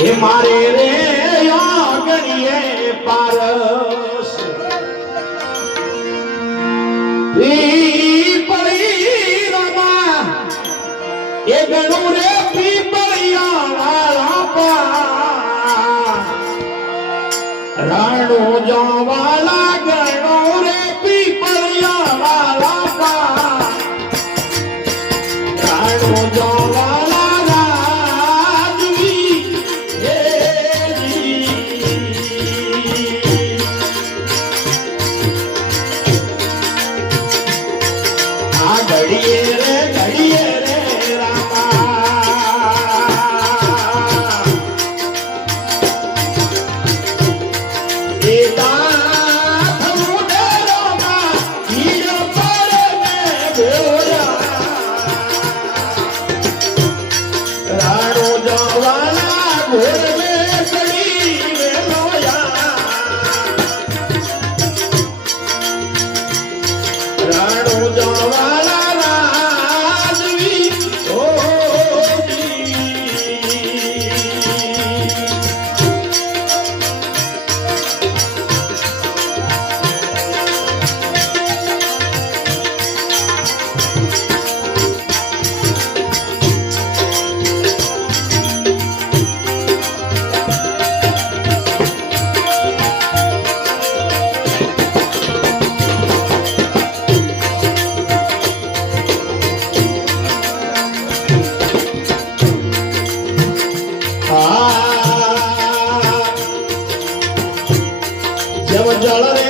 કે મારે રે આગળીએ પારસ. પડી રમા, એ ગણું રે રાણું જોવાલા ગણું રે પીપળિયા વાલા રાણું જો पिता ಜವ ಜಳನೇ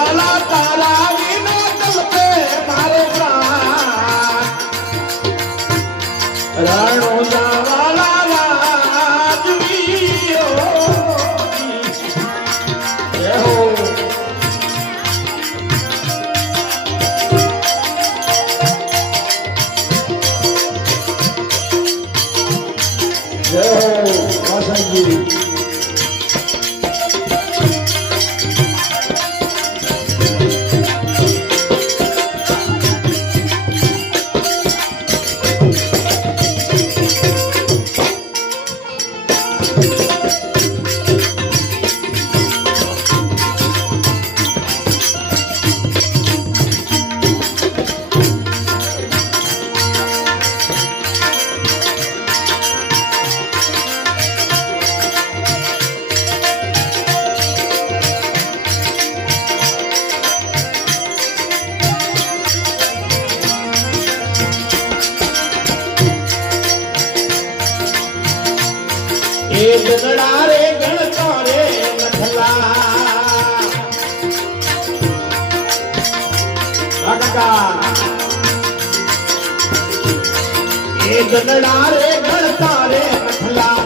ગણડા રે ગણતા રે મઠલા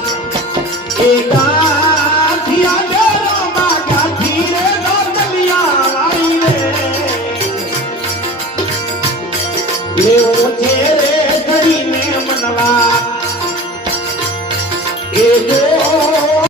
એકાથિયા ડેરો માં ગાથી રે ગોતલિયા વાળી રે લેવો છે રે કરીને મનવા এলো